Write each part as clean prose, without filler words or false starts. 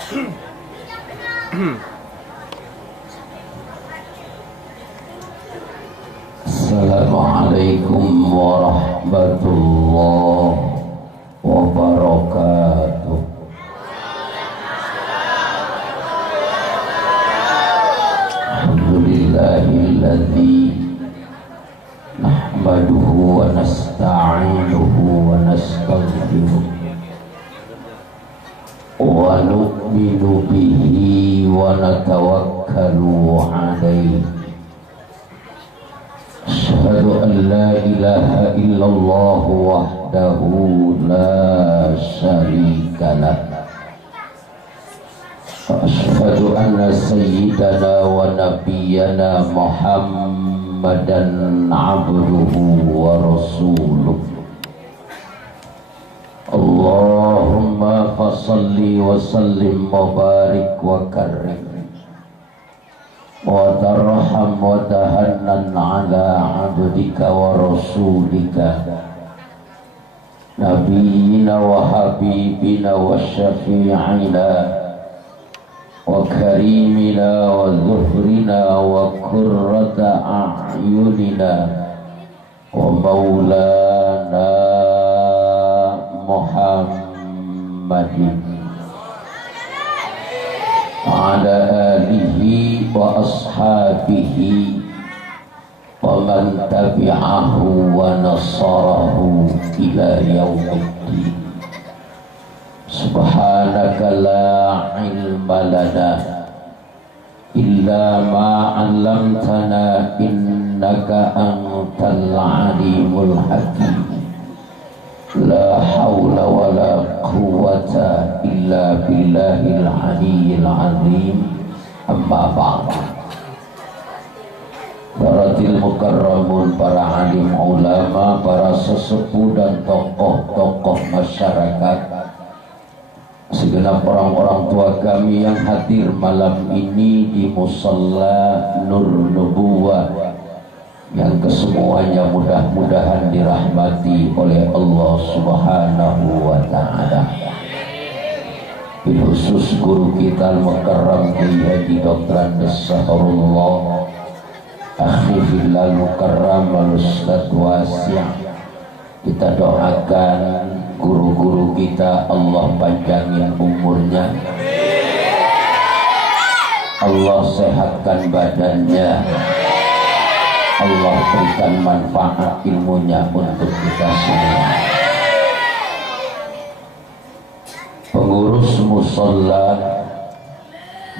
Assalamualaikum warahmatullahi wabarakatuh. Alhamdulillahilladzi nahmaduhu wa nasta'inuhu wa nastaghfiruh wa nu'minu bihi wa natawakkalu alaihi. Asyhadu an la ilaha illallah wahdahu la syarika lah. Asyhadu anna sayyidana wa nabiyyana Muhammadan abduhu wa rasuluh. Allahumma fasalli wa sallim wa barik wa karim wa tarham wa tahannan ala abdika wa rasulika nabiyyina wa habibina wa syafi'ina wa karimina wa zuhrina wa qurrata a'yunina wa maulana Muhammadin ala alihi wa ashabihi wa man tabi'ahu wa nasarahu ila yaumiddin. Subhanaka la ilma lana illa ma 'allamtana innaka antal alimul hakim. La hawla wa la quwwata illa billahil aliyyil azim. Amma ba'd. Baratil mukarramun, para alim ulama, para sesepuh dan tokoh-tokoh masyarakat, segenap orang-orang tua kami yang hadir malam ini di Musalla Nur Nubuwah, yang kesemuanya mudah-mudahan dirahmati oleh Allah Subhanahu wa ta'ala. Bil khusus guru kita al-mukarram Kiai Haji Dr. Andes Sahrullah akhi fillah mukarram al-ustadz wasi'. Kita doakan guru-guru kita, Allah panjangin umurnya, Allah sehatkan badannya, Allah berikan manfaat ilmunya untuk kita semua. Pengurus musalla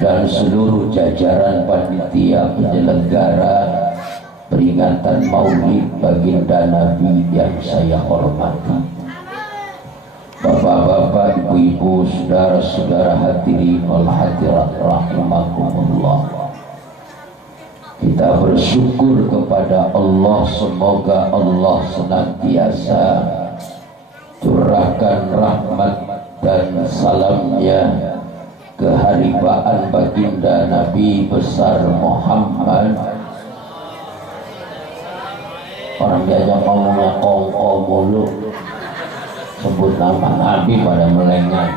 dan seluruh jajaran panitia penyelenggara peringatan Maulid Baginda Nabi yang saya hormati, bapak-bapak, ibu-ibu, saudara-saudara hadirin wal hadirat rahimakumullah. Kita bersyukur kepada Allah, semoga Allah senantiasa curahkan rahmat dan salamnya keharibaan baginda Nabi besar Muhammad. Orang diajak ngomongnya kongko mulu, sebut nama Nabi pada melengah.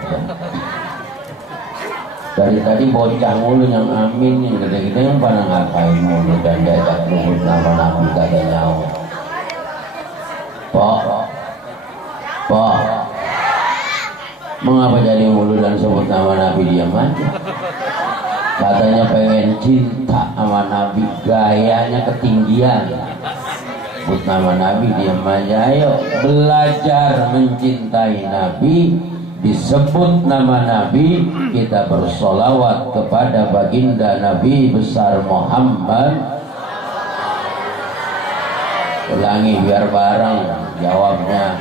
Dari tadi bocah mulu yang amin, yang gede-gede yang pada ngapain mulu dan diajak sebut nama Nabi kagak nyawa. Pak, mengapa jadi mulu dan sebut nama Nabi diam aja? Katanya pengen cinta sama Nabi, gayanya ketinggian. Sebut nama Nabi diam aja. Ayo belajar mencintai Nabi. Disebut nama Nabi, kita bersolawat kepada baginda Nabi besar Muhammad. Ulangi biar bareng jawabnya.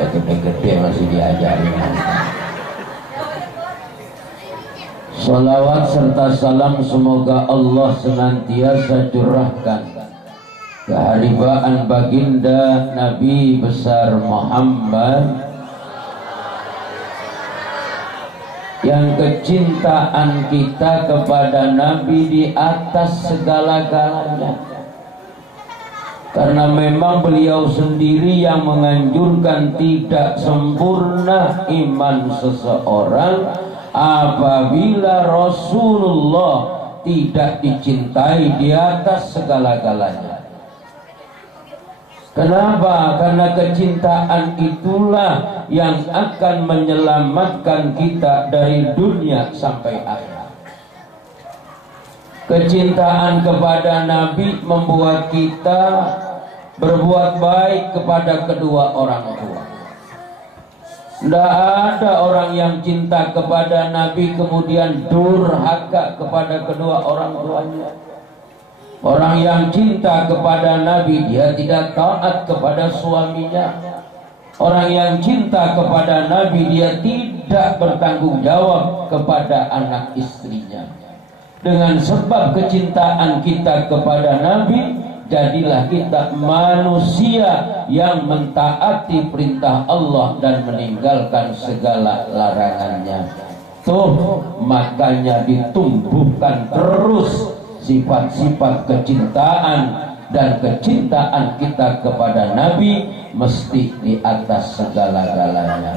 Gede-gede masih diajarin. Solawat serta salam semoga Allah senantiasa curahkan keharibaan baginda Nabi besar Muhammad, yang kecintaan kita kepada Nabi di atas segala-galanya. Karena memang beliau sendiri yang menganjurkan tidak sempurna iman seseorang apabila Rasulullah tidak dicintai di atas segala-galanya. Kenapa? Karena kecintaan itulah yang akan menyelamatkan kita dari dunia sampai akhirat. Kecintaan kepada Nabi membuat kita berbuat baik kepada kedua orang tua. Tidak ada orang yang cinta kepada Nabi kemudian durhaka kepada kedua orang tuanya. Orang yang cinta kepada Nabi dia tidak taat kepada suaminya. Orang yang cinta kepada Nabi dia tidak bertanggung jawab kepada anak istrinya. Dengan sebab kecintaan kita kepada Nabi, jadilah kita manusia yang mentaati perintah Allah dan meninggalkan segala larangannya. Tuh, makanya ditumbuhkan terus sifat-sifat kecintaan, dan kecintaan kita kepada Nabi mesti di atas segala-galanya.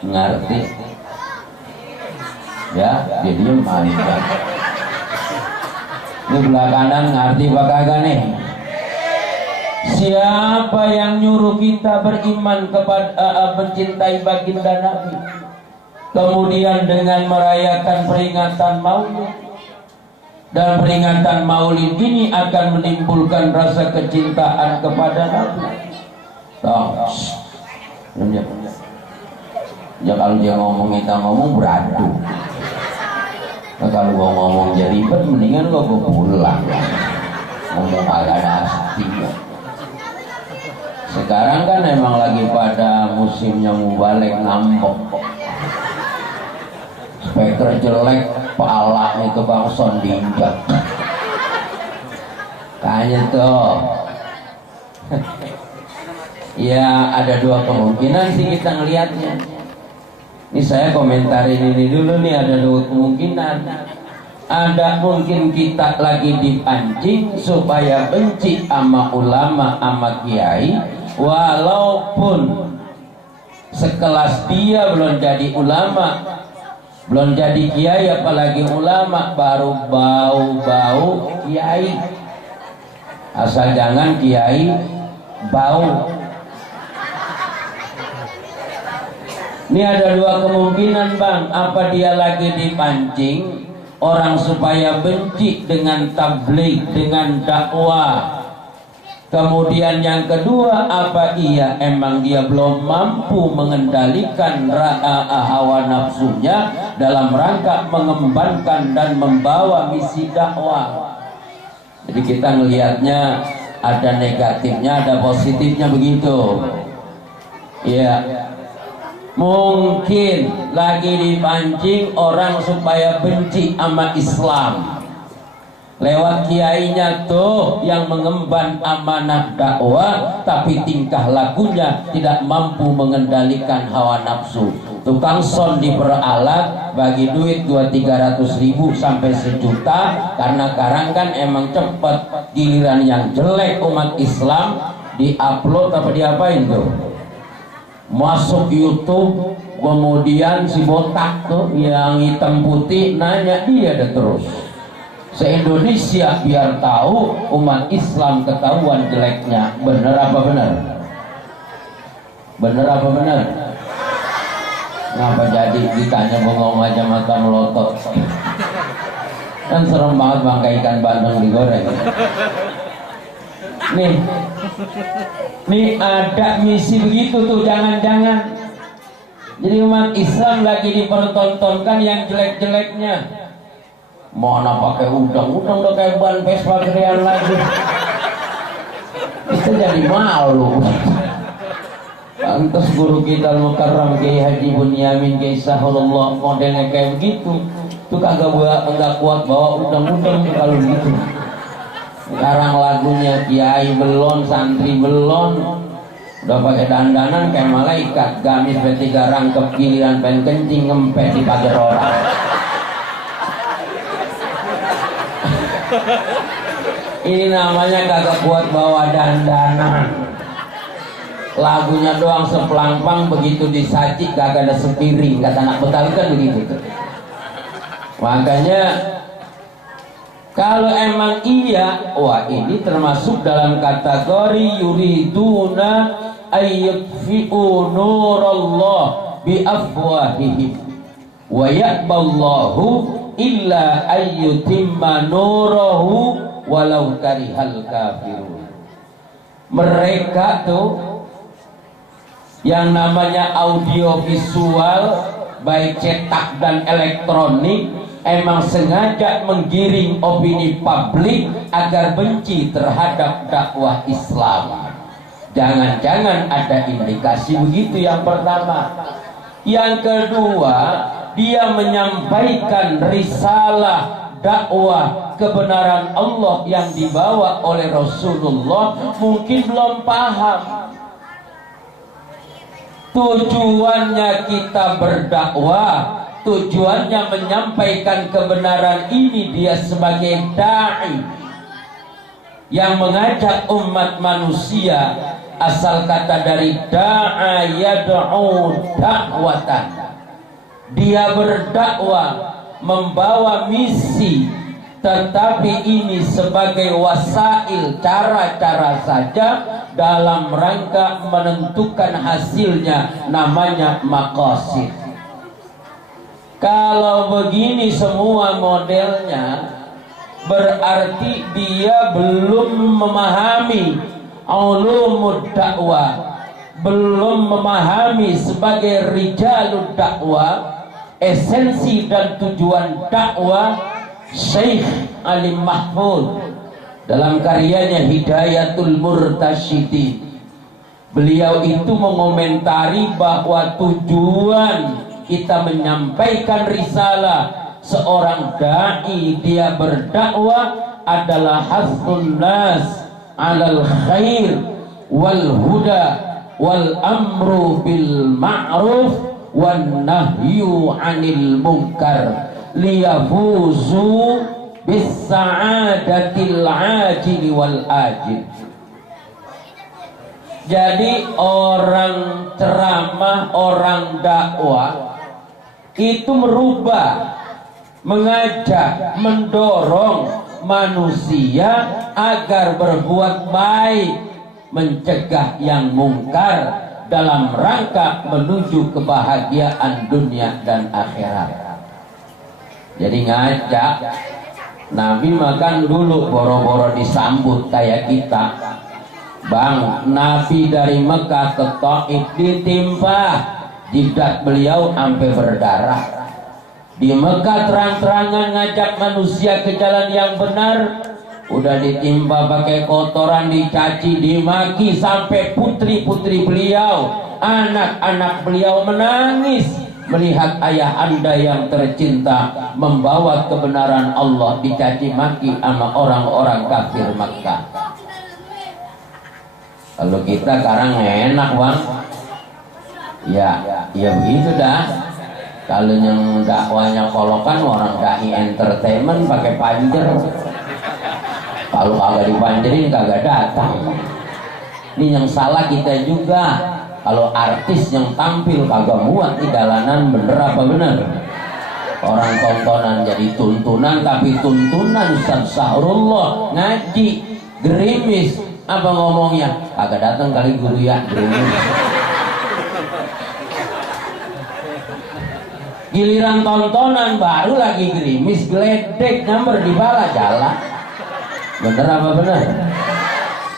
Ngerti? Ya, jadi mantap. Ini belah kanan ngerti apa kagak nih? Siapa yang nyuruh kita beriman kepada mencintai baginda Nabi, kemudian dengan merayakan peringatan Maulid, dan peringatan Maulid ini akan menimbulkan rasa kecintaan kepada Nabi. Ya kalau dia ngomong kita ngomong beradu. Nah, kalau gua ngomong jadi ribet, mendingan gua pulang. Ngomong agak ada aslinya. Sekarang kan emang lagi pada musimnya mubalek ngambek. Speaker jelek, pala itu bang son diinjak. Kayaknya tuh. Ya ada dua kemungkinan sih kita ngelihatnya. Ini saya komentarin ini dulu nih, ada dua kemungkinan. Ada mungkin kita lagi dipancing supaya benci sama ulama, sama kiai, walaupun sekelas dia belum jadi ulama, belum jadi kiai, apalagi ulama, baru bau-bau kiai. Asal jangan kiai bau. Ini ada dua kemungkinan bang. Apa dia lagi dipancing orang supaya benci dengan tabligh, dengan dakwah. Kemudian yang kedua, apa iya emang dia belum mampu mengendalikan hawa nafsunya dalam rangka mengembangkan dan membawa misi dakwah. Jadi kita ngelihatnya ada negatifnya, ada positifnya begitu. Ya. Mungkin lagi dipancing orang supaya benci sama Islam lewat kiainya tuh yang mengemban amanah dakwah, tapi tingkah lakunya tidak mampu mengendalikan hawa nafsu. Tukang son diperalat bagi duit 200-300 ribu sampai 1 juta, karena sekarang kan emang cepet. Giliran yang jelek umat Islam diupload apa diapain tuh, masuk YouTube, kemudian si botak tuh yang hitam putih nanya dia ada terus. Se-Indonesia biar tahu umat Islam ketahuan jeleknya. Bener apa bener? Bener apa bener? Ngapa jadi ditanya bengong aja mata melotot? Kan serem banget bangkai ikan bandeng digoreng. Nih ada misi begitu tuh, jangan-jangan. Jadi umat Islam lagi dipertontonkan yang jelek-jeleknya. Mana pakai udang udah kayak ban Vespa gedean lagi. Itu jadi malu. Pantas guru kita Al-Mukarram Kiai Haji Bunyamin Kiai Sahulullah modelnya kayak begitu. Tuh kagak kuat bawa udang-udang kalau gitu. Sekarang lagunya kiai belon, santri belon, udah pakai dandanan kayak malaikat, gamis P3 rangkep, giliran pengen kencing ngempet di pagar orang. Ini namanya kagak kuat bawa dandanan. Lagunya doang seplampang, begitu disacik kagak ada sepiring, kata anak Betawi kan begitu tuh. Makanya kalau emang iya, wah ini termasuk dalam kategori yuriduna ayyutfi'u nurallah biafwahihim wa ya'ballahu illa ayyutimma nurahu walau karihal kafirun. Mereka tuh yang namanya audiovisual baik cetak dan elektronik emang sengaja menggiring opini publik agar benci terhadap dakwah Islam. Jangan-jangan ada indikasi begitu yang pertama. Yang kedua, dia menyampaikan risalah dakwah kebenaran Allah yang dibawa oleh Rasulullah mungkin belum paham. Tujuannya kita berdakwah, tujuannya menyampaikan kebenaran ini, dia sebagai da'i yang mengajak umat manusia. Asal kata dari da'a yad'u da'watan, dia berdakwah membawa misi, tetapi ini sebagai wasail, cara-cara saja dalam rangka menentukan hasilnya, namanya maqasid. Kalau begini semua modelnya, berarti dia belum memahami ulumud dakwah, belum memahami sebagai rijalud dakwah esensi dan tujuan dakwah. Syekh Ali Mahfud dalam karyanya Hidayatul Murtasyidin, beliau itu mengomentari bahwa tujuan kita menyampaikan risalah seorang dai, dia berdakwah adalah hasbun nas alal khair wal huda wal amru bil ma'ruf wan nahyu anil munkar liyafuzu bis sa'adatil ajil wal ajil. Jadi orang ceramah, orang dakwah itu merubah, mengajak, mendorong manusia agar berbuat baik, mencegah yang mungkar dalam rangka menuju kebahagiaan dunia dan akhirat. Jadi ngajak. Nabi makan dulu boro-boro disambut kayak kita. Bang, Nabi dari Mekah ke Taif ditimpa jidat beliau sampai berdarah. Di Mekah terang-terangan ngajak manusia ke jalan yang benar, udah ditimpa pakai kotoran, dicaci, dimaki, sampai putri-putri beliau, anak-anak beliau menangis melihat ayah anda yang tercinta membawa kebenaran Allah dicaci maki sama orang-orang kafir Mekah. Kalau kita sekarang enak bang, ya begitu dah. Kalau yang dakwanya kolokan orang dai entertainment pakai panjer, kalau kagak dipanjerin kagak datang. Ini yang salah kita juga. Kalau artis yang tampil kagak muat di jalanan, bener apa bener? Orang tontonan jadi tuntunan, tapi tuntunan Ustaz Sahrullah ngaji gerimis, apa ngomongnya? Kagak datang kali guru ya, gerimis. Giliran tontonan baru lagi gerimis, geledek, nyamber di bala jalan. Bener apa bener?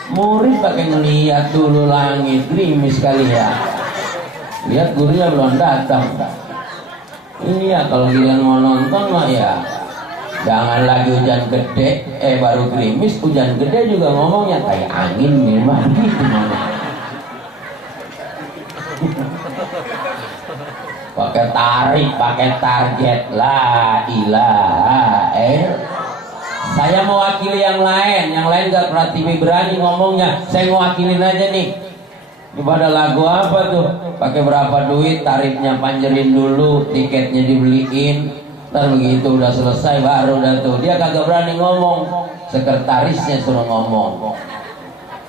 Murid pakai ngeliat dulu langit, gerimis kali ya. Lihat gurunya belum datang. Iya, kalau giliran mau nonton mah ya jangan lagi hujan gede, baru gerimis, hujan gede juga ngomongnya kayak angin nih mah gitu mana. Pakai tarik, pakai target, la ilaha Saya mewakili yang lain gak berani ngomongnya. Saya mewakilin aja nih. Ini pada lagu apa tuh? Pakai berapa duit, tarifnya panjerin dulu, tiketnya dibeliin, Ntar begitu udah selesai baru dah tuh dia kagak berani ngomong, sekretarisnya suruh ngomong.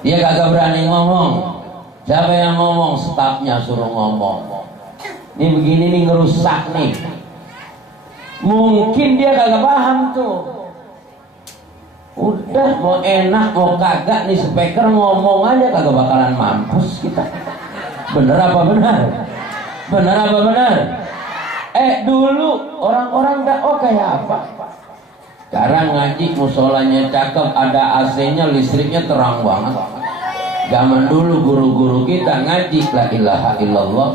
Dia kagak berani ngomong. Siapa yang ngomong? Stafnya suruh ngomong. Ini begini nih ngerusak nih. Mungkin dia kagak paham tuh. Udah mau enak mau kagak nih speaker ngomong aja kagak bakalan mampus kita. Bener apa benar? Bener apa benar? Dulu orang-orang dakwah kayak apa? Sekarang ngaji musolanya cakep, ada AC-nya, listriknya terang banget. Zaman dulu guru-guru kita ngaji la ilaha illallah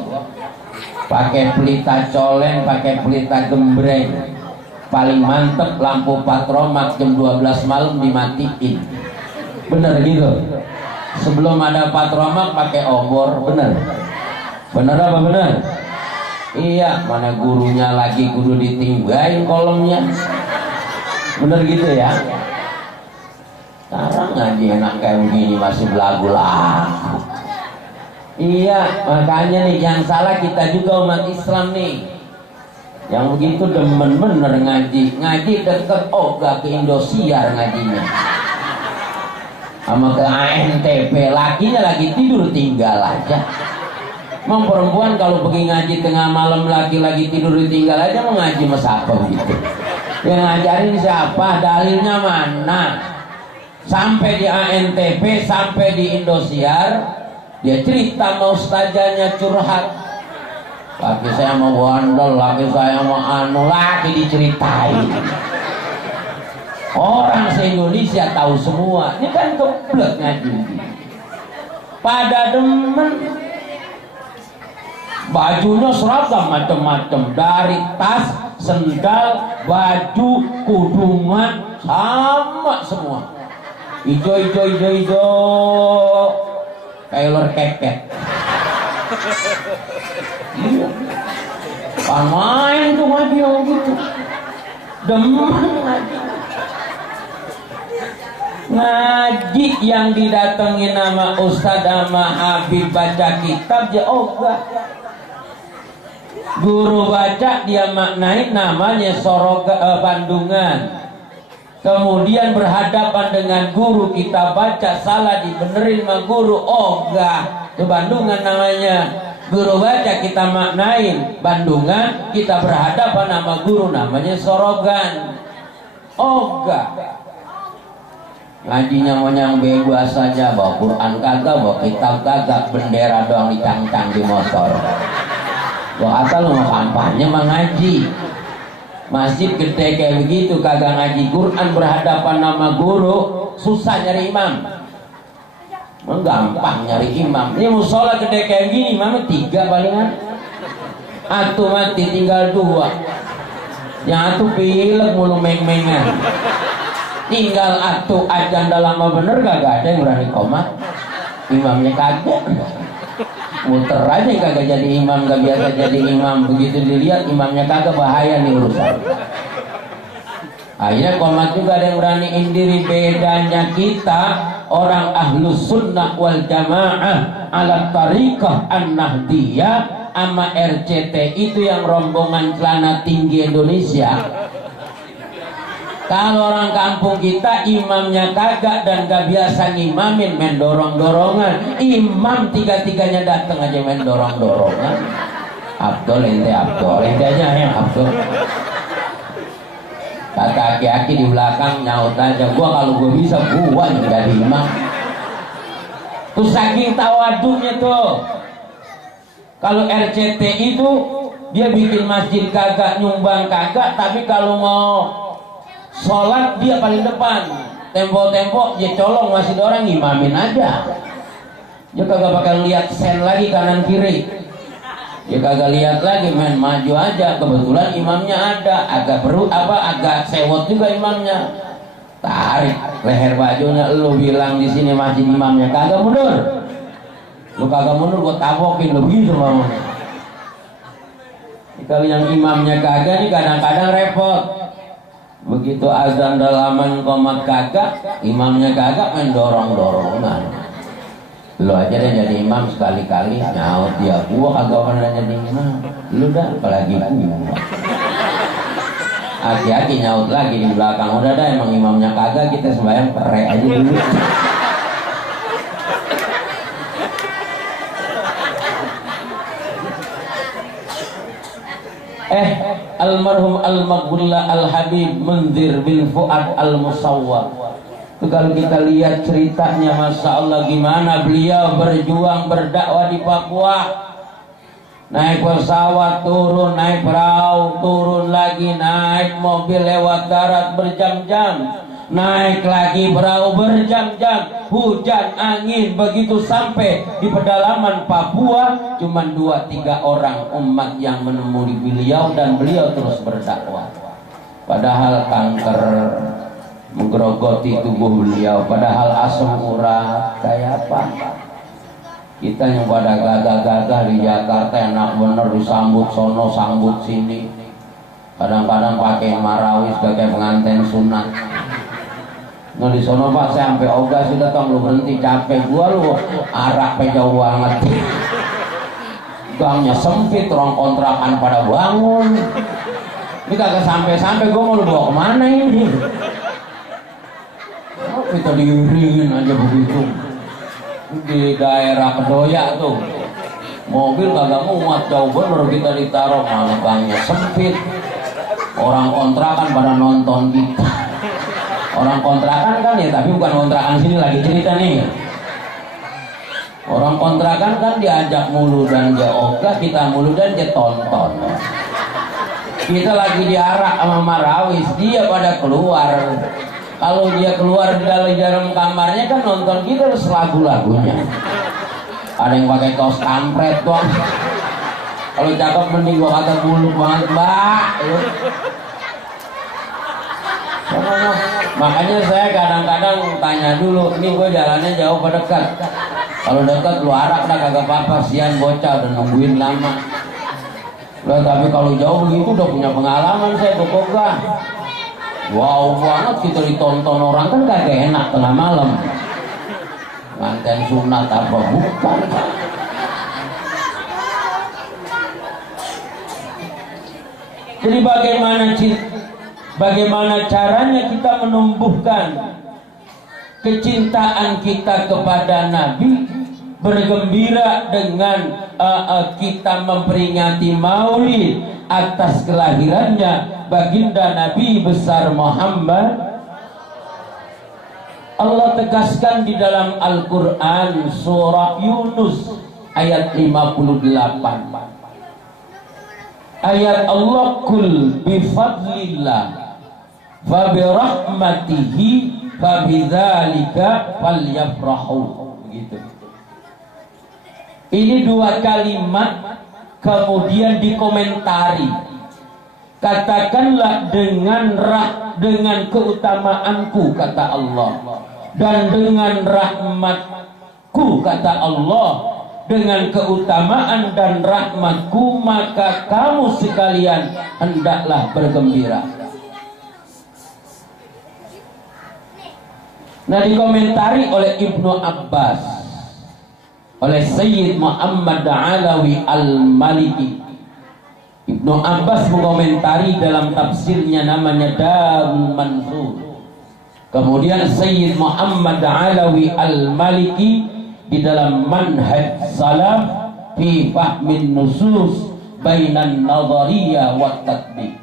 pakai pelita coleng, pakai pelita gembreng. Paling mantep lampu patromak jam 12 malam dimatiin. Bener gitu. Sebelum ada patromak pakai obor, bener. Bener apa bener? Iya, mana gurunya lagi kudu ditinggain kolomnya. Bener gitu ya. Sekarang ngaji enak kayak begini masih belagu-lagu. Iya, makanya nih yang salah kita juga umat Islam nih. Yang begitu demen bener ngaji deket Oga ke Indosiar ngajinya. Sama ke ANTP, lakinya lagi tidur tinggal aja. Emang perempuan kalau pergi ngaji tengah malam laki-lagi tidur ditinggal aja mau ngaji mas apa gitu? Yang ngajarin siapa? Dalilnya mana? Sampai di ANTP, sampai di Indosiar, dia cerita mau ustazahnya curhat. Laki saya mau bandel, laki saya mau anu, laki diceritain. Orang se-Indonesia tahu semua. Ini kan keblek ngaji. Pada demen. Bajunya seragam macam-macam, dari tas, sendal, baju, kudungan, sama semua. Ijo, kayak ular keket. Iya. Main tuh ngaji gitu. Demen ngaji. Ngaji yang didatengin nama Ustadz sama Habib baca kitab ya ogah. Guru baca dia maknain namanya Bandungan. Kemudian berhadapan dengan guru kita baca salah dibenerin sama guru ogah. Itu Bandungan namanya. Guru baca kita maknain Bandungan, kita berhadapan sama guru namanya Sorogan. Ogah. Ngajinya mau yang bebas saja, bawa Quran kagak, bawa kitab kagak, bendera doang dicangcang di motor. Gua kata lu mau kampanye mah ngaji. Masjid gede kayak begitu kagak ngaji Quran berhadapan nama guru, susah nyari imam. Gampang nyari imam. Ini musola gede kayak gini, imamnya 3 palingan. Atuh mati tinggal 2. Yang atuh pilek mulu meng-mengan. Tinggal atuh ajan dalam bener kagak ada yang berani komat. Imamnya kagak. Muter aja kagak jadi imam, gak biasa jadi imam. Begitu dilihat imamnya kagak, bahaya nih urusan. Akhirnya komat juga ada yang beraniin diri. Bedanya kita orang ahlus sunnah wal jamaah ala tariqah an-nahdiyah sama RCT itu yang rombongan celana tinggi Indonesia. Kalau orang kampung kita imamnya kagak dan gak biasa ngimamin, main dorong-dorongan. Imam tiga-tiganya datang aja main dorong-dorongan. Abdul ente aja yang Abdul. Kata aki-aki di belakang nyaut aja, gua kalau gua bisa gua yang jadi imam. Tuh saking tawaduknya tuh. Kalau RCT itu dia bikin masjid kagak, nyumbang kagak, tapi kalau mau sholat dia paling depan. Tempo-tempo dia colong masih ada orang imamin aja. Dia kagak bakal lihat sen lagi kanan kiri. Dia kagak lihat lagi, main maju aja. Kebetulan imamnya ada, agak sewot juga imamnya. Tarik leher bajunya, lu bilang di sini masjid imamnya kagak mundur. Lu kagak mundur gua tabokin lu, begitu mamanya. Kalau yang imamnya kagak nih kadang-kadang repot. Begitu azan dalaman komat kagak, imamnya kagak, main dorong-dorongan. Lu aja deh jadi imam sekali-kali, nyaut dia, gua kagak pernah jadi imam. Lu dah apalagi gua. Hati-hati nyaut lagi di belakang. Udah dah, emang imamnya kagak, kita sembahyang pere aja dulu. Almarhum al-Maghfurlah al-Habib Munzir bin Fuad al-Musawwar. Itu kalau kita lihat ceritanya, Masya Allah, gimana beliau berjuang berdakwah di Papua. Naik pesawat turun, naik perahu turun lagi, naik mobil lewat darat berjam-jam, naik lagi perahu berjam-jam, hujan angin, begitu sampai di pedalaman Papua cuman 2-3 orang umat yang menemui beliau dan beliau terus berdakwah. Padahal kanker menggerogoti tubuh beliau, padahal asam urat kayak apa. Kita yang pada gagah-gagah di Jakarta enak bener, disambut sono sambut sini, kadang-kadang pakai marawis sebagai pengantin sunat. Nah di sono Pak saya sampai ogah sudah, tong lu berhenti, capek gua lu, arak pe jauh banget, gangnya sempit, ruang kontrakan pada bangun, ini kagak sampai-sampai, gua mau lu bawa kemana ini? Oh, kita diiringin aja begitu. Di daerah Kedoya tuh mobil kagak muat, jauh bener kita ditaruh, malah gangnya sempit, orang kontrakan pada nonton kita. Orang kontrakan kan ya, tapi bukan kontrakan sini lagi cerita nih. Orang kontrakan kan diajak mulu dan dia ogah, kita mulu dan dia tonton. Kita lagi diarak sama marawis, dia pada keluar. Kalau dia keluar di dalam kamarnya kan nonton kita terus lagu-lagunya. Ada yang pakai kaos kampret doang. Kalau cakep mending gua kata buluk banget, Mbak. Makanya saya kadang-kadang tanya dulu, ini gue jalannya jauh apa dekat? Kalau dekat lu arak dah kagak apa-apa, sian bocah udah nungguin lama. Lah tapi kalau jauh begitu udah punya pengalaman saya pokoknya. Wow banget kita ditonton orang kan kagak enak tengah malam. Nganten sunat apa bukan? Jadi bagaimana caranya kita menumbuhkan kecintaan kita kepada Nabi, bergembira dengan kita memperingati Maulid atas kelahirannya baginda Nabi besar Muhammad. Allah tegaskan di dalam Al-Quran surah Yunus ayat 58. Ayat Allah, kul bifadlillah fabirahmatihi fabidzalika falyafrahu. Begitu. Ini dua kalimat kemudian dikomentari. Katakanlah dengan keutamaanku kata Allah, dan dengan rahmatku kata Allah, dengan keutamaan dan rahmatku maka kamu sekalian hendaklah bergembira. Nah, dikomentari oleh Ibnu Abbas, oleh Sayyid Muhammad Alawi Al-Maliki. Ibnu Abbas mengomentari dalam tafsirnya namanya Darul Mansur. Kemudian Sayyid Muhammad Alawi Al-Maliki di dalam Manhaj Salaf fi Fahmin Nusus Bainan Nadhariyah wa Tatbiq.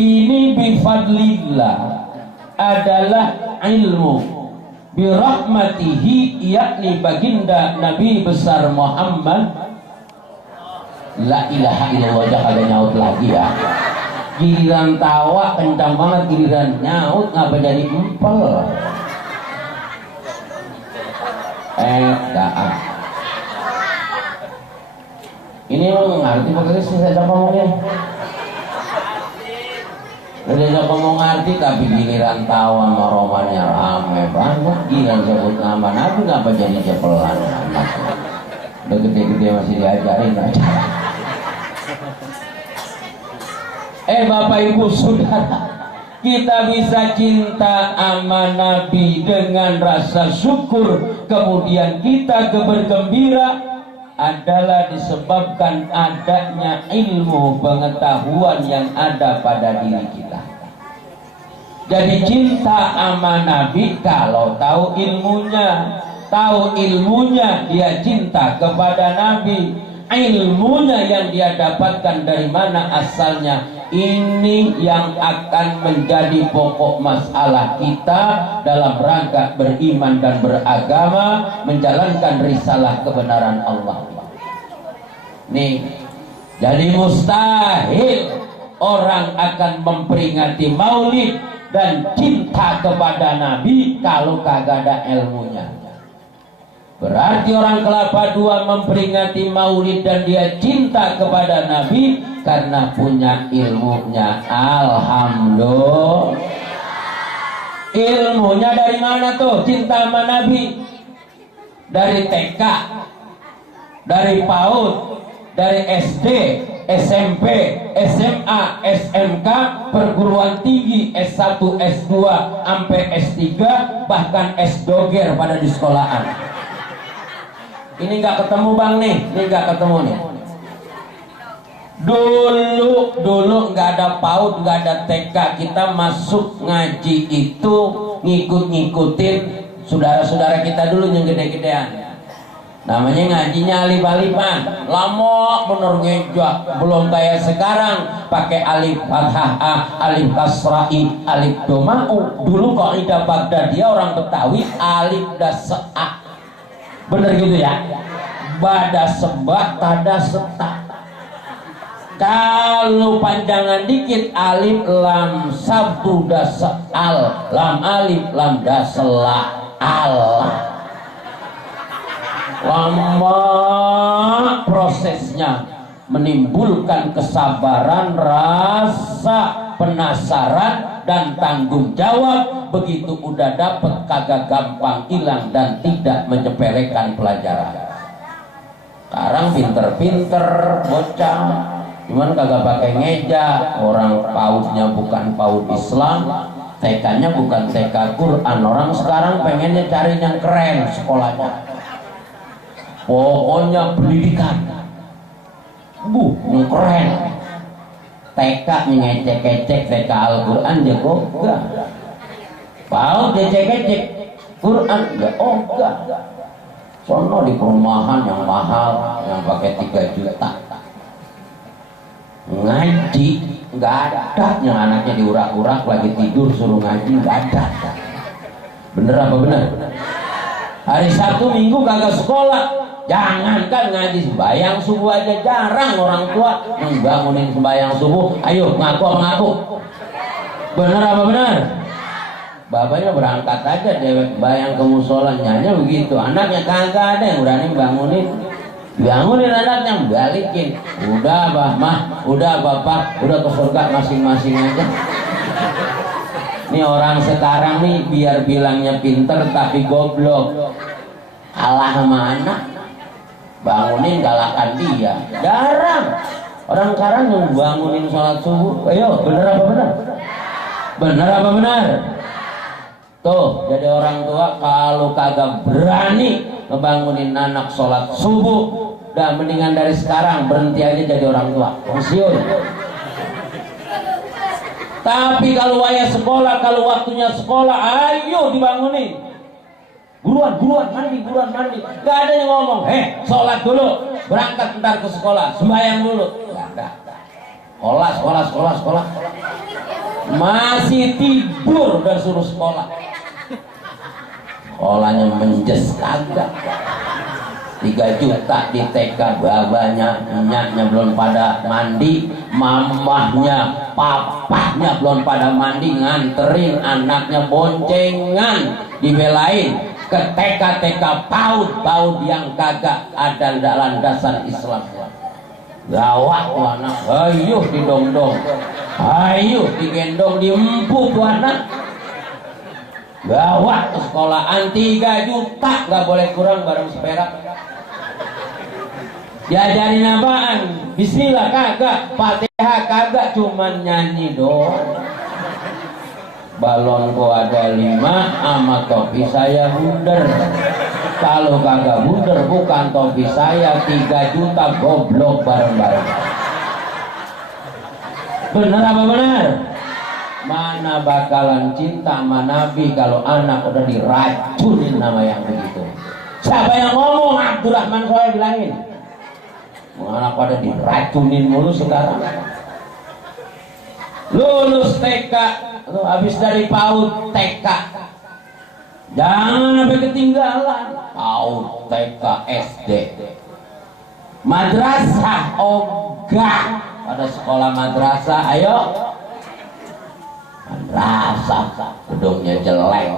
Ini bifadlillah adalah ilmu, birahmatihi yakni baginda Nabi besar Muhammad. La ilaha illallah, jangan nyaut lagi ya. Giliran tawa kencang banget, giliran nyaut ngapa jadi empel. Ini emang ngerti pakai sih saya ngomongnya. Udah ngomong ngerti tapi giliran tawa sama romannya rame banget. Giliran sebut nama Nabi ngapa jadi jepelan amat. Udah gede-gede masih diajarin aja. Bapak Ibu Saudara, kita bisa cinta sama Nabi dengan rasa syukur, kemudian kita bergembira adalah disebabkan adanya ilmu pengetahuan yang ada pada diri kita. Jadi cinta sama Nabi kalau tahu ilmunya. Tahu ilmunya dia cinta kepada Nabi. Ilmunya yang dia dapatkan dari mana asalnya. Ini yang akan menjadi pokok masalah kita dalam rangka beriman dan beragama, menjalankan risalah kebenaran Allah. Nih, jadi mustahil orang akan memperingati maulid dan cinta kepada Nabi kalau kagak ada ilmunya. Berarti orang Kelapa II memperingati maulid dan dia cinta kepada Nabi karena punya ilmunya. Alhamdulillah. Ilmunya dari mana tuh cinta sama Nabi? Dari TK, dari PAUD, dari SD, SMP, SMA, SMK, perguruan tinggi S1, S2, sampai S3, bahkan S-doger pada di sekolahan. Ini nggak ketemu bang nih, ini nggak ketemu nih. Dulu nggak ada PAUD, nggak ada TK, kita masuk ngaji itu ngikut-ngikutin saudara-saudara kita dulu yang gede-gedean. Namanya ngajinya alif-alifan, lama bener ngejak, belum kayak sekarang pakai alif fathah, alif kasrah, alif doma'u. Dulu kaidah Baghdadiyah orang Betawi alif das'a. Bener gitu ya, bada sebak tada setak. Kalau panjangan dikit alif lam sabtu dasal, lam alif lam dasela Allah. Lama prosesnya menimbulkan kesabaran, rasa penasaran dan tanggung jawab. Begitu udah dapet kagak gampang hilang dan tidak menyepelekan pelajaran. Sekarang pinter-pinter bocah, cuman kagak pakai ngeja. Orang PAUD-nya bukan PAUD Islam, TK-nya bukan TK Quran. Orang sekarang pengennya cari yang keren sekolahnya, pokoknya pendidikan yang keren. TK ngecek-ngecek TK Al-Quran ya kok enggak. PAUD ngecek-ngecek Quran ya enggak. Sono di perumahan yang mahal yang pakai 3 juta. Ngaji enggak ada, yang anaknya diurak-urak lagi tidur suruh ngaji enggak ada. Bener apa bener? Hari Sabtu Minggu kagak sekolah. Jangankan ngaji, sembahyang subuh aja jarang orang tua membangunin sembahyang subuh. Ayo ngaku. Bener apa bener? Bapaknya berangkat aja dewek bayang ke musola nyanyi begitu. Anaknya kagak ada yang berani bangunin. Bangunin anaknya, balikin. Udah bah, mah, udah bapak, udah ke surga masing-masing aja. Ini orang sekarang nih biar bilangnya pinter tapi goblok. Kalah sama anak. Bangunin galakan dia. Jarang. Orang sekarang yang bangunin sholat subuh. Ayo, bener apa bener? Bener apa bener? Tuh, jadi orang tua kalau kagak berani ngebangunin anak sholat subuh, udah mendingan dari sekarang berhenti aja jadi orang tua, pensiun. Tapi kalau wayah sekolah, kalau waktunya sekolah, ayo dibangunin. Buruan mandi. Gak ada yang ngomong, sholat dulu, berangkat ntar ke sekolah, sembahyang dulu. Gak ada. Sekolah. Masih tidur dan suruh sekolah. Sekolahnya menjes kagak. 3 juta di TK, babanya, nyaknya belum pada mandi, mamahnya, papahnya belum pada mandi, nganterin anaknya boncengan, dibelain ke TK PAUD yang kagak ada landasan Islam. Gawat tuh anak, ayo didongdong, ayo digendong, diempuk tuh anak. Gawat ke sekolahan 3 juta gak boleh kurang barang seperak. Diajarin apaan? Bismillah kagak, Fatihah kagak, cuman nyanyi doang. Balonku ada 5 sama topi saya bundar. Kalau kagak bunder bukan topi saya 3 juta goblok bareng-bareng. Bener apa bener? Mana bakalan cinta sama Nabi kalau anak udah diracunin nama yang begitu? Siapa yang ngomong? Abdurrahman saya bilangin. Anak pada diracunin mulu sekarang. Lulus TK, habis dari PAUD TK. Jangan sampai ketinggalan. PAUD TK SD. Madrasah ogah. Pada sekolah madrasah, ayo. Madrasah gedungnya jelek.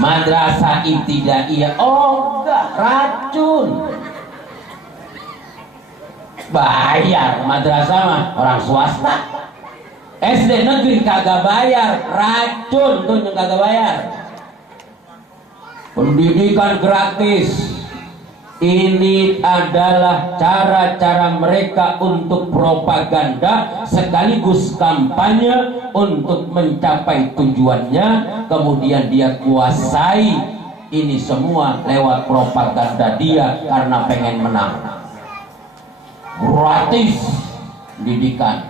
Madrasah ibtidaiyah ogah, racun. Bayar madrasah mah orang swasta. SD negeri kagak bayar, racun tuh yang kagak bayar. Pendidikan gratis. Ini adalah cara-cara mereka untuk propaganda sekaligus kampanye untuk mencapai tujuannya. Kemudian dia kuasai ini semua lewat propaganda dia karena pengen menang. Gratis pendidikan,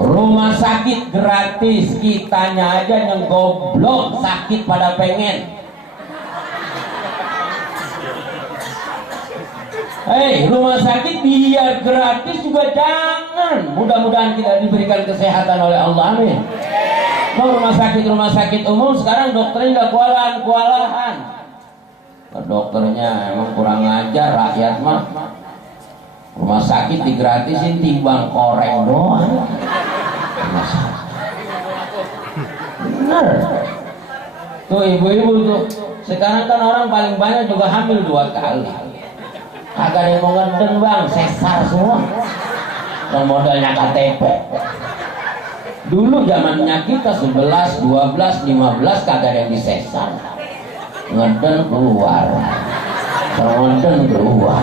rumah sakit gratis, kitanya aja yang goblok sakit pada pengen. Hei, rumah sakit biar gratis juga jangan. Mudah-mudahan kita diberikan kesehatan oleh Allah, amin. Mau rumah sakit umum sekarang dokternya udah kewalahan. Dokternya emang kurang ajar, rakyat mah rumah sakit digratisin timbang koreng doang. Bener. Tuh ibu-ibu tuh, sekarang kan orang paling banyak juga hamil 2 kali. Kagak ada yang mau ngeden bang, sesar semua. Yang modalnya KTP. Dulu zamannya kita 11, 12, 15 kagak ada yang disesar. Ngeden keluar, ngeden keluar.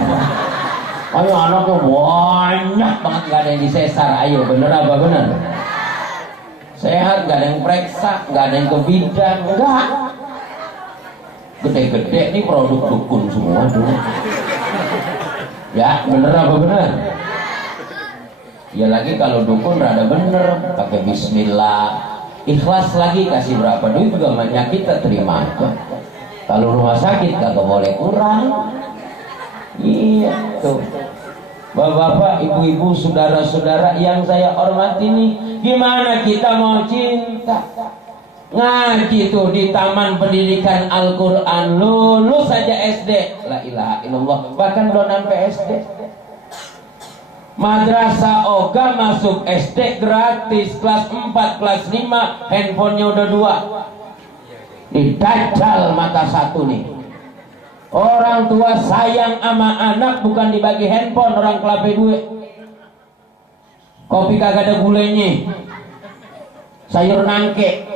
Ayo anaknya banyak banget gak ada yang disesar. Ayo bener apa bener? Sehat, gak ada yang periksa, gak ada yang ke bidan, enggak. Gede-gede nih produk dukun semua dulu. Ya bener apa bener? Ya lagi kalau dukun rada bener, pakai bismillah, ikhlas lagi, kasih berapa duit juga banyak kita terima aja. Kalau rumah sakit kagak boleh kurang. Iya tuh. Bapak-bapak, ibu-ibu, saudara-saudara yang saya hormati nih, gimana kita mau cinta? Ngaji tuh di Taman Pendidikan Al-Quran, lulus saja SD, la ilaha illallah, bahkan belum sampai SD. Madrasah Oga masuk SD gratis, kelas 4, kelas 5, handphonenya udah 2. Di dajjal mata satu nih. Orang tua sayang sama anak bukan dibagi handphone, orang kelape duit. Kopi kagak ada gulanya, sayur nangke.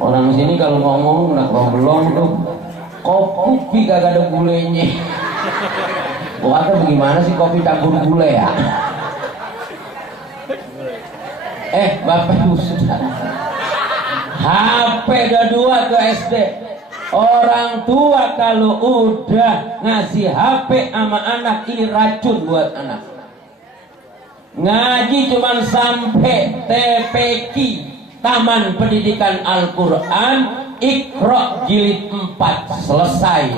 Orang sini kalau ngomong nak belum tuh kopi kagak ada gulanya. Kata bagaimana sih kopi campur gule ya? Bapak ibu sudah HP udah 2 tuh SD. Orang tua kalau udah ngasih HP sama anak ini racun buat anak. Ngaji cuman sampai TPQ, Taman Pendidikan Al-Quran, Iqra jilid 4 selesai.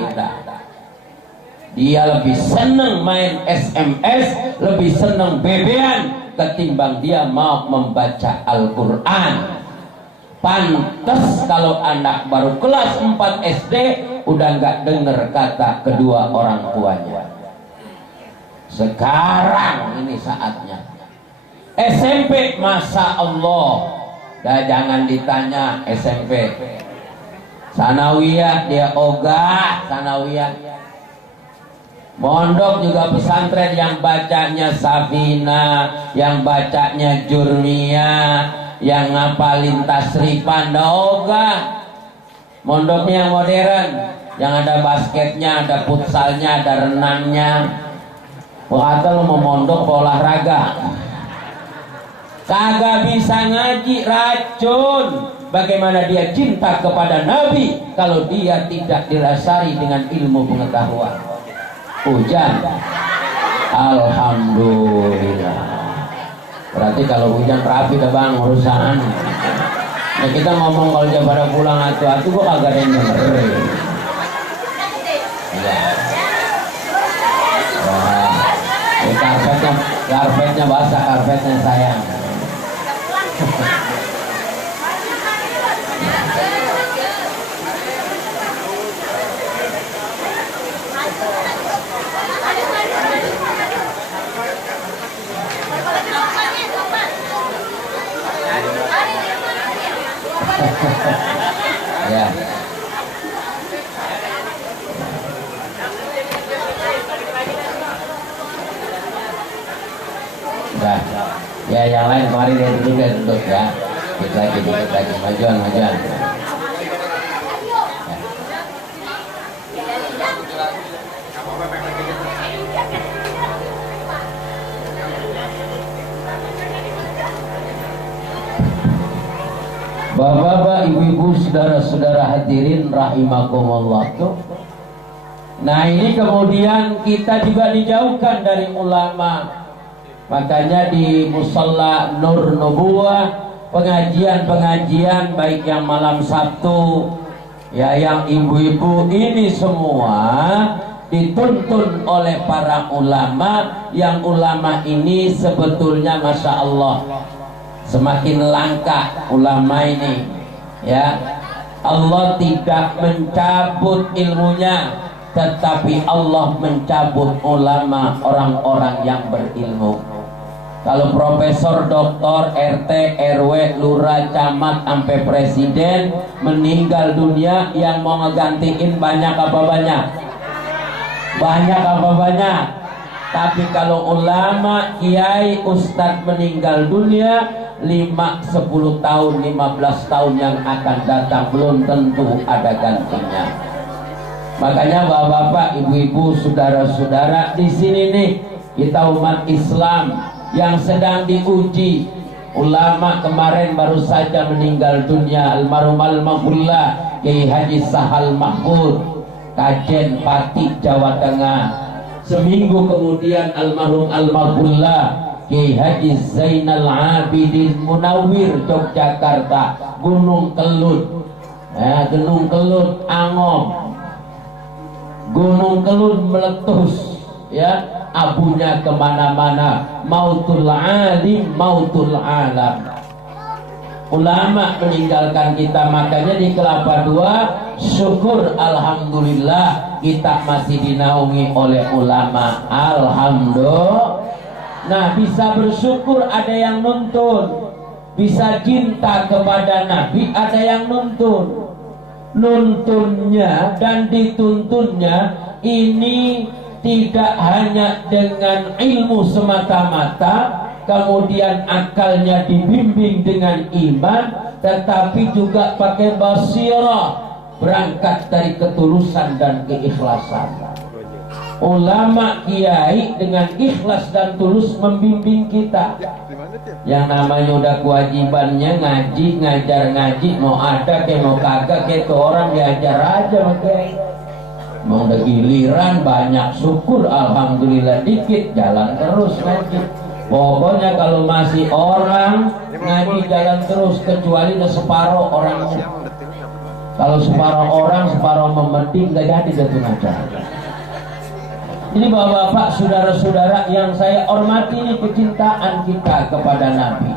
Dia lebih seneng main SMS, lebih seneng bebean ketimbang dia mau membaca Al-Quran. Pantes kalau anak baru kelas 4 SD udah nggak denger kata kedua orang tuanya. Sekarang ini saatnya. SMP, Masya Allah, dah jangan ditanya SMP. Sanawiyah dia ogah, sanawiyah. Mondok juga pesantren yang bacanya Safina, yang bacanya Jurmiyah, yang ngapalin tasrifan, ogah. Mondoknya yang modern, yang ada basketnya, ada futsalnya, ada renangnya. Kata lu mau mondok olahraga, kagak bisa ngaji, racun. Bagaimana dia cinta kepada Nabi kalau dia tidak dirasari dengan ilmu pengetahuan? Hujan, alhamdulillah. Berarti kalau hujan rapi dah bang urusan. Nah kita ngomong kalau dia pada pulang atu-atu kok agak ada yang dengerin. Ya. Karpetnya basah, karpetnya sayang. Ya. Nah, ya yang lain kemarin dia juga duduk ya. Dikit lagi, majuan. Bapak-bapak, ibu-ibu, saudara-saudara hadirin rahimakumullah. Nah ini kemudian kita juga dijauhkan dari ulama. Makanya di Musalla Nur Nubuwah pengajian baik yang malam Sabtu ya yang ibu-ibu ini semua dituntun oleh para ulama, yang ulama ini sebetulnya Masya Allah semakin langka ulama ini ya. Allah tidak mencabut ilmunya, tetapi Allah mencabut ulama, orang-orang yang berilmu. Kalau profesor, doktor, RT, RW, lurah, camat, sampai presiden meninggal dunia, yang mau ngegantiin banyak apa banyak? Banyak apa banyak? Tapi kalau ulama, kiai, ustadz meninggal dunia 5-10 tahun, 15 tahun yang akan datang belum tentu ada gantinya. Makanya bapak-bapak, ibu-ibu, saudara-saudara, di sini nih kita umat Islam yang sedang diuji. Ulama kemarin baru saja meninggal dunia, almarhum al-Maghfurlah Kiai Haji Sahal Mahfud, Kajen Pati, Jawa Tengah. Seminggu kemudian almarhum al-Maghfurlah Kiai Haji Zainal Abidin Munawir, Yogyakarta, Gunung Kelut, Gunung Kelut Angom, Gunung Kelut meletus, ya, abunya kemana-mana. Mautul alim, mautul alam. Ulama meninggalkan kita, makanya di Kelapa II syukur alhamdulillah kita masih dinaungi oleh ulama. Alhamdulillah. Nah, bisa bersyukur ada yang nuntun, bisa cinta kepada Nabi ada yang nuntun. Nuntunnya dan dituntunnya ini tidak hanya dengan ilmu semata-mata, kemudian akalnya dibimbing dengan iman, tetapi juga pakai basirah, berangkat dari ketulusan dan keikhlasan. Ulama kiai dengan ikhlas dan tulus membimbing kita. Yang namanya udah kewajibannya ngaji, ngajar ngaji, mau ada kayak mau kagak kayak tuh orang diajar aja pakai. Mau udah giliran banyak syukur alhamdulillah, dikit jalan terus ngaji. Pokoknya kalau masih orang ngaji jalan terus, kecuali udah separuh orang. Kalau separuh orang, separuh memending, gak jadi jatuh ngajar. Ini bapak-bapak, saudara-saudara yang saya hormati, ini kecintaan kita kepada Nabi.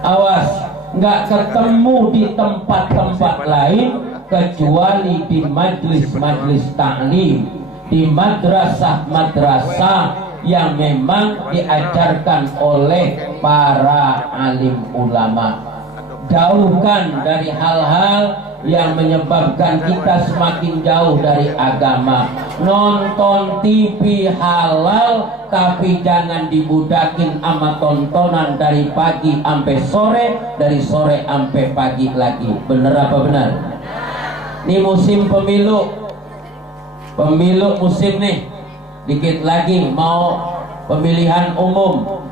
Awas, nggak ketemu di tempat-tempat lain kecuali di majlis-majlis ta'lim, di madrasah-madrasah yang memang diajarkan oleh para alim ulama. Jauhkan dari hal-hal yang menyebabkan kita semakin jauh dari agama. Nonton TV halal, tapi jangan dibudakin sama tontonan dari pagi sampai sore, dari sore sampai pagi lagi. Bener apa benar? Ini musim pemilu, musim nih, dikit lagi mau pemilihan umum.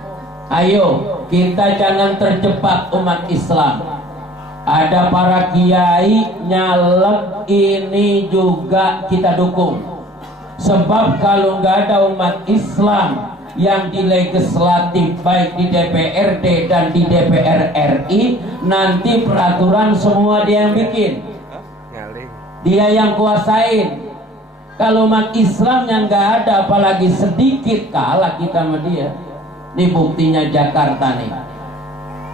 Ayo kita jangan terjebak umat Islam. Ada para kiai nyalek, ini juga kita dukung. Sebab kalau nggak ada umat Islam yang di legislatif, baik di DPRD dan di DPR RI, nanti peraturan semua dia yang bikin, dia yang kuasain. Kalau umat Islam yang nggak ada, apalagi sedikit, kalah kita sama dia. Ini buktinya Jakarta nih.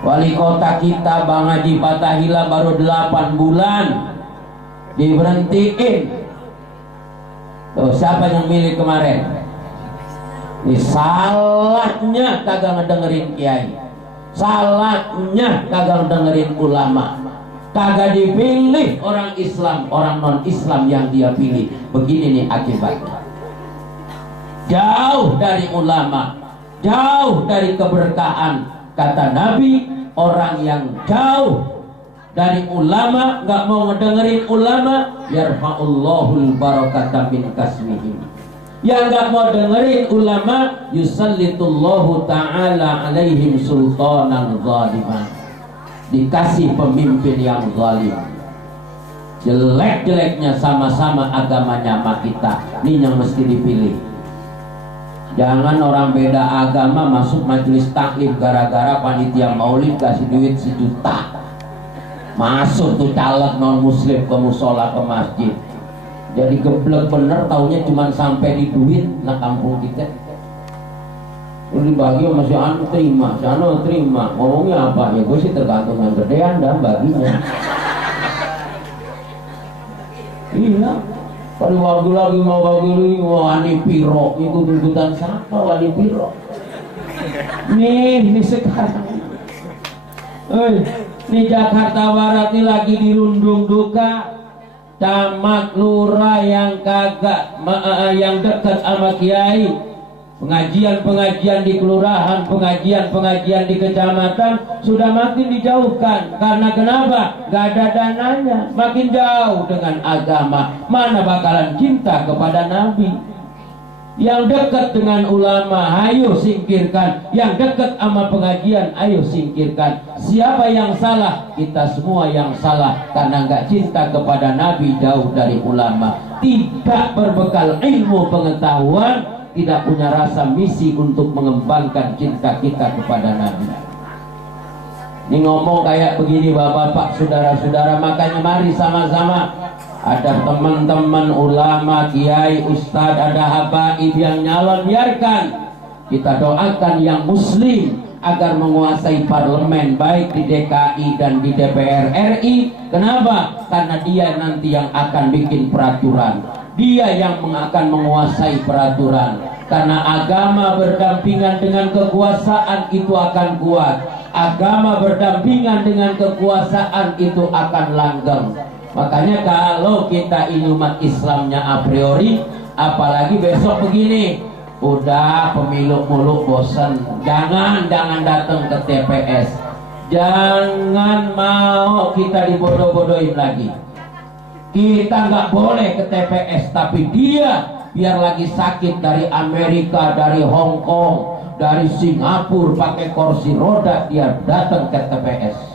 Wali kota kita Bang Haji Fatahila baru 8 bulan diberhentiin. Tuh, siapa yang milih kemarin? Ini salahnya kagak ngedengerin kiai, salahnya kagak ngedengerin ulama, kagak dipilih orang Islam, orang non Islam yang dia pilih. Begini nih akibatnya, jauh dari ulama, jauh dari keberkahan. Kata Nabi, orang yang jauh dari ulama, nggak mau ngedengerin ulama, yarfa'ullahul barakata min kasmihim. Yang nggak mau dengerin ulama, yusallitullahu ta'ala alaihim sultanan zaliman. Dikasih pemimpin yang zalim. Jelek-jeleknya sama-sama agamanya sama kita. Ini yang mesti dipilih. Jangan orang beda agama masuk majelis taklim gara-gara panitia maulid kasih duit 1 juta. Masuk tuh caleg non muslim ke musola, ke masjid. Jadi geblek bener, taunya cuma sampai di duit. Nah kampung kita ini bagi masih anu terima, si anu terima. Ngomongnya apa? Ya gue sih tergantung yang gedean dan baginya. Iya. Kalau lagi mau bagi wani piro, ikut-ikutan siapa wani piro? Nih sekarang. Nih Jakarta Barat ini lagi dirundung duka. Camat lurah yang kagak yang dekat sama kiai, pengajian di kelurahan, pengajian di kecamatan sudah makin dijauhkan. Karena kenapa? Gak ada dananya, makin jauh dengan agama. Mana bakalan cinta kepada Nabi? Yang dekat dengan ulama, ayo singkirkan. Yang dekat sama pengajian, ayo singkirkan. Siapa yang salah? Kita semua yang salah. Karena nggak cinta kepada Nabi, jauh dari ulama. Tidak berbekal ilmu pengetahuan, tidak punya rasa misi untuk mengembangkan cinta kita kepada Nabi. Ini ngomong kayak begini bapak-bapak, saudara-saudara, makanya mari sama-sama. Ada teman-teman ulama, kiai, ustadz, ada habaib yang nyalon, biarkan. Kita doakan yang muslim agar menguasai parlemen baik di DKI dan di DPR RI. Kenapa? Karena dia nanti yang akan bikin peraturan. Dia yang akan menguasai peraturan. Karena agama berdampingan dengan kekuasaan itu akan kuat. Agama berdampingan dengan kekuasaan itu akan langgeng. Makanya kalau kita ini umat Islamnya a priori, apalagi besok begini, udah pemilu mulu bosan, jangan datang ke TPS, jangan mau kita dibodoh-bodohin lagi. Kita nggak boleh ke TPS, tapi dia biar lagi sakit dari Amerika, dari Hong Kong, dari Singapura pakai kursi roda, dia datang ke TPS.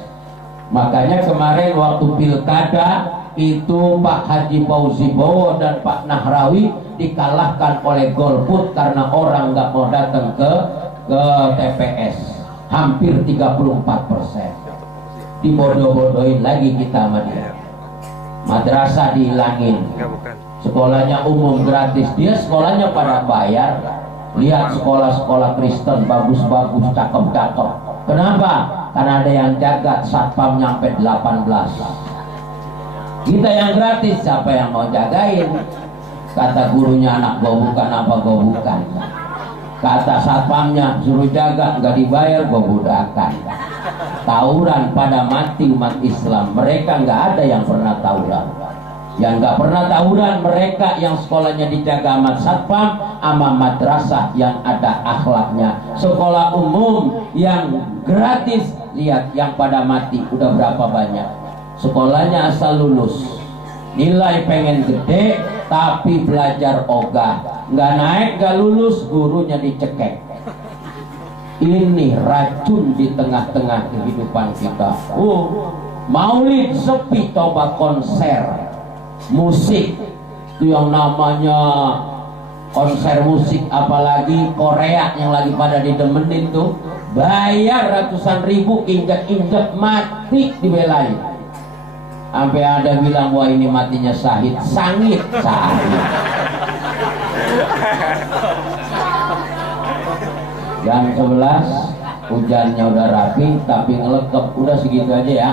Makanya kemarin waktu pilkada itu Pak Haji Fauzi Bowo dan Pak Nahrawi dikalahkan oleh golput karena orang nggak mau datang ke TPS, hampir 34%. Dibodoh-bodohin lagi kita sama dia. Madrasah dihilangin, sekolahnya umum gratis, dia sekolahnya pada bayar. Lihat sekolah-sekolah Kristen bagus-bagus, cakep-cakep. Kenapa? Karena ada yang jaga, satpam nyampe 18. Kita yang gratis, siapa yang mau jagain? Kata gurunya, anak gua bukan apa gua bukan. Kata satpamnya, suruh jaga, nggak dibayar, gua budakan. Tawuran pada mati umat Islam. Mereka nggak ada yang pernah tawuran. Yang nggak pernah tawuran mereka yang sekolahnya dijaga amat satpam, ama madrasah yang ada akhlaknya. Sekolah umum yang gratis, lihat yang pada mati udah berapa banyak. Sekolahnya asal lulus, nilai pengen gede tapi belajar ogah, nggak naik, nggak lulus, gurunya dicekek. Ini racun di tengah-tengah kehidupan kita. Maulid sepi, coba konser musik itu yang namanya konser musik, apalagi Korea yang lagi pada didemenin tuh, bayar ratusan ribu, injek-injek mati dibelain. Sampai ada bilang wah ini matinya syahid, sangit syahid. Jam 11 hujannya udah rapi tapi ngelekep, udah segitu aja ya.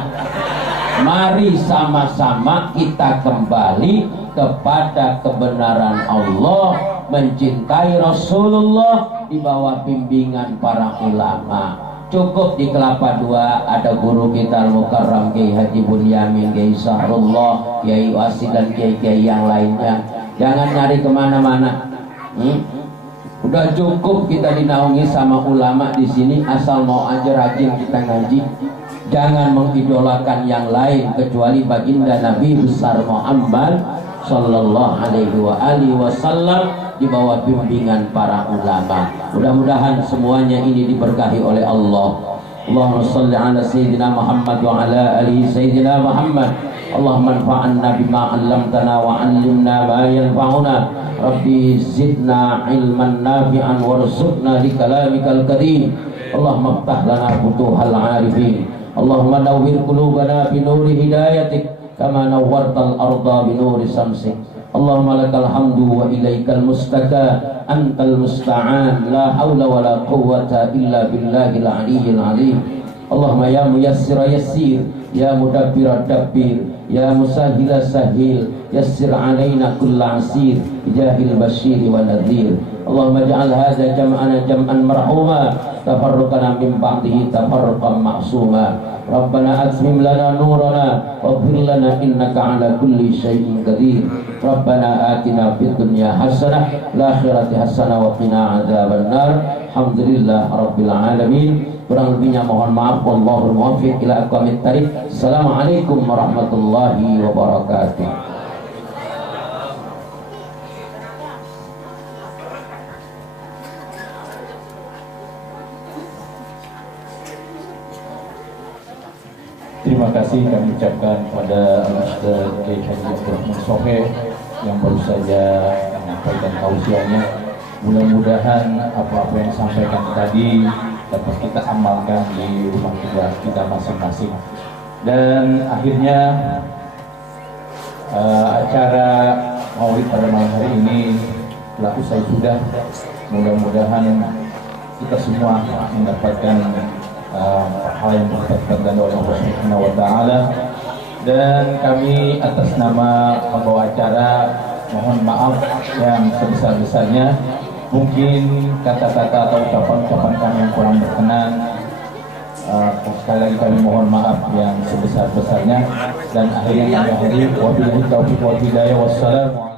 Mari sama-sama kita kembali kepada kebenaran Allah, mencintai Rasulullah di bawah bimbingan para ulama. Cukup di Kelapa Dua ada guru kita Al-Mukarram Kiai Haji Bunyamin, Kiai Sahrullah, Kiai Wasid dan kiai-kiai yang lainnya. Jangan nyari kemana-mana. Udah cukup kita dinaungi sama ulama di sini, asal mau aja rajin kita ngaji. Jangan mengidolakan yang lain kecuali baginda Nabi besar Muhammad sallallahu alaihi wasallam di bawah bimbingan para ulama. Mudah-mudahan semuanya ini diberkahi oleh Allah. Allahumma shalli ala sayyidina Muhammad wa ala ali sayyidina Muhammad. Allahumma anfa'na bima 'allamtana wa 'allimna ma yanfa'una. Rabbi zidna ilman nafi'an warzuqna li kalamikal karim. Allahumma iftah lana futuhal 'arifin. Allahumma nawwir qulubana bi nuri hidayatik kama nawwartal arda bi nuri samsik. Allahumma lakal hamdu wa ilaikal mustaka, antal musta'an, la haula wa la quwwata illa billahil aliyyil azim. Allahumma ya muyassir yassir, ya mudabbir dabbir, ya musahhil sahhil, yassir alaina kulla asir, bijahil bashir wa nadhir. Allahumma ij'al hadza jam'ana jam'an marhuma, tafarruqana min ba'dihi tafarruqan ma'suma. Rabbana atmim lana nurana waghfir lana innaka ala kulli syai'in qadir. Rabbana atina fid dunya hasanah wal akhirati hasanah wa qina adzabannar. Alhamdulillah rabbil alamin. Kurang lebihnya mohon maaf, wallahul muwaffiq ila aqwamit thariq. Assalamualaikum warahmatullahi wabarakatuh. Terima kasih kami ucapkan kepada Al-Ustaz Kiai Haji Abdurrahman Soheh yang baru saja menyampaikan tausiahnya. Mudah-mudahan apa-apa yang disampaikan tadi dapat kita amalkan di rumah kita masing-masing. Dan akhirnya acara Maulid pada malam hari ini telah usai sudah. Mudah-mudahan kita semua mendapatkan hal yang ditetapkan oleh Allah Subhanahu wa taala. Dan kami atas nama pembawa acara mohon maaf yang sebesar-besarnya. Mungkin kata-kata atau ucapan-ucapan kami yang kurang berkenan, sekali lagi kami mohon maaf yang sebesar-besarnya. Dan akhirnya kami akhiri, wabillahi taufiq wal hidayah, wassalamu